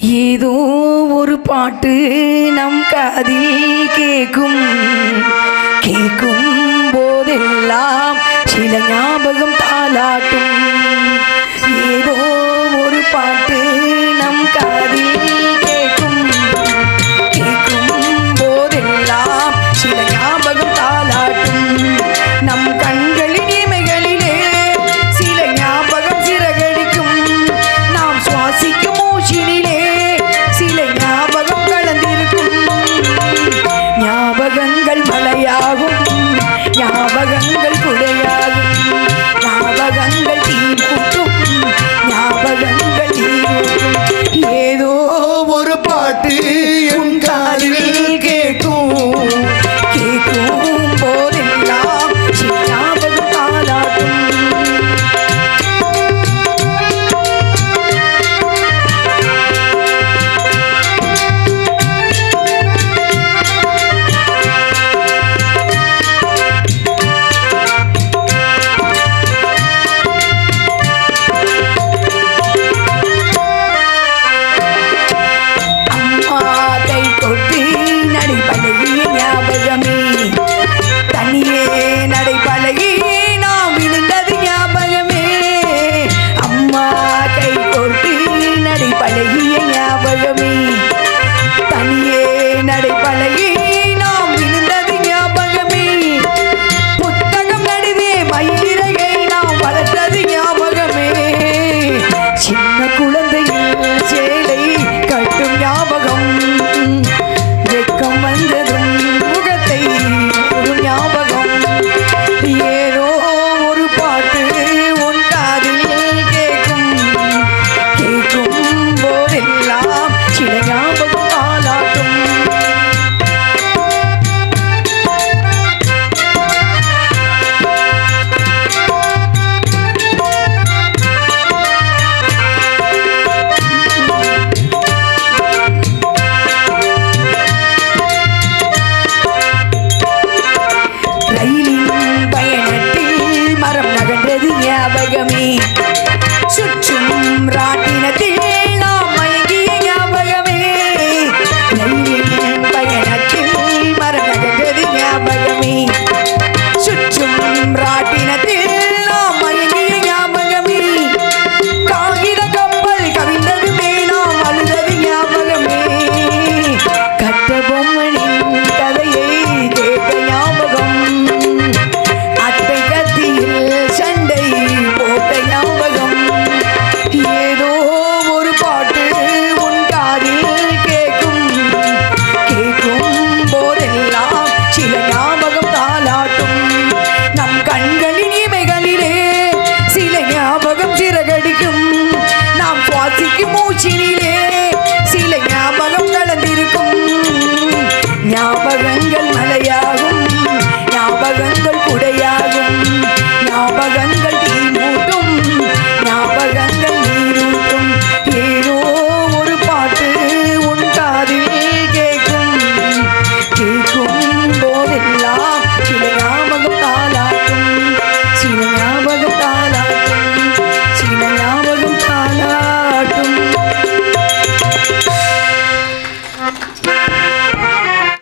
ஏதோ ஒரு பாட்டு நம் காதில் கேட்கும் போதெல்லாம் சில ஞாபகம் தாலாட்டும். ஏதோ ஒரு பாட்டு நம் காதில் கேட்கும் போதெல்லாம் சில ஞாபகம் தாலாட்டும். நம் கண்களின் இமைகளிலே சில ஞாபகம் சிறகடிக்கும். நாம் சுவாசிக்கும் மூச்சினிலே சில ஞாபகம் கலந்திருக்கும். ஞாபகங்கள் மழையாகும், ஞாபகங்கள் குடையாகும், ஞாபகங்கள் தீமூட்டும், ஞாபகங்கள் தீமூட்டும். ஏதோ ஒரு பாட்டு உன் காதில் கேட்கும் போதெல்லாம் சில ஞாபகம் தாலாட்டும். சுற்றும் ராட்டினத்தில் நாம் மயங்கிய ஞாபகமே. ரயிலின் பயணத்தில் மரம் நகர்ந்தது ஞாபகமே. சுற்றும் ராட்டினத்தில் நாம் மயங்கிய ஞாபகமே. காகித கப்பல் கவிழ்ந்ததுமே நாம் அழுதது ஞாபகமே. கட்ட பொம்மனின் கதையை கேட்ட ஞாபகம். அட்டை கத்தியில் சண்டை போட்ட ஞாபகம். ஏதோ ஒரு பாட்டு உன் காதில் கேட்கும் போதெல்லாம் சில ஞாபகம் தாலாட்டும். நம் கண்களின் இமைகளிலே சில ஞாபகம் சிறகடிக்கும். நாம் சுவாசிக்கும் மூச்சினிலே சில ஞாபகம் கலந்திருக்கும். ஞாபகங்கள் மழையாகும், ஞாபகங்கள் குடையாகும், ஞாபகங்கள்